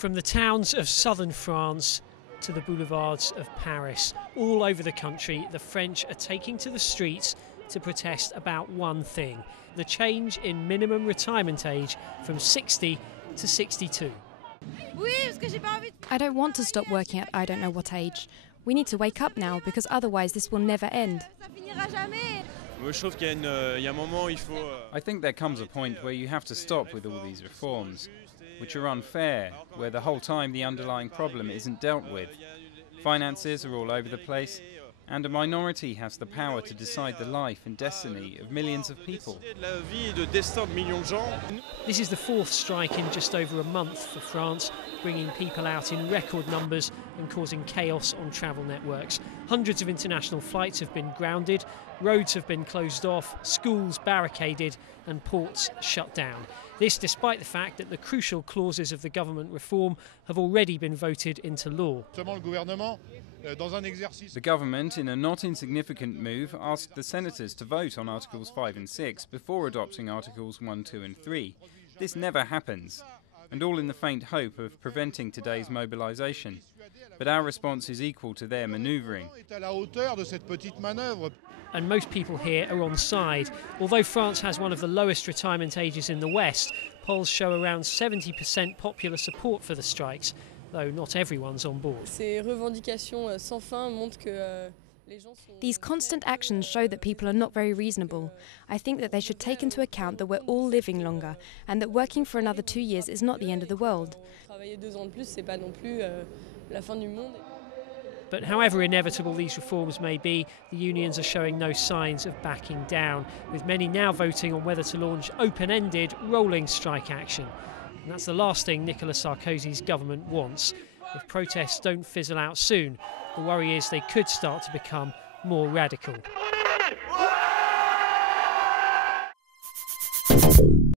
From the towns of southern France to the boulevards of Paris, all over the country, the French are taking to the streets to protest about one thing: the change in minimum retirement age from 60 to 62. I don't want to stop working at I don't know what age. We need to wake up now, because otherwise this will never end. I think there comes a point where you have to stop with all these reforms, which are unfair, where the whole time the underlying problem isn't dealt with. Finances are all over the place, and a minority has the power to decide the life and destiny of millions of people. This is the fourth strike in just over a month for France, bringing people out in record numbers and causing chaos on travel networks. Hundreds of international flights have been grounded, roads have been closed off, schools barricaded and ports shut down. This despite the fact that the crucial clauses of the government reform have already been voted into law. The government, in a not insignificant move, asked the senators to vote on Articles 5 and 6 before adopting Articles 1, 2 and 3. This never happens, and all in the faint hope of preventing today's mobilisation. But our response is equal to their manoeuvring. And most people here are on side. Although France has one of the lowest retirement ages in the West, polls show around 70% popular support for the strikes, though not everyone's on board. These constant actions show that people are not very reasonable. I think that they should take into account that we're all living longer, and that working for another 2 years is not the end of the world. But however inevitable these reforms may be, the unions are showing no signs of backing down, with many now voting on whether to launch open-ended, rolling strike action. And that's the last thing Nicolas Sarkozy's government wants. If protests don't fizzle out soon, the worry is they could start to become more radical.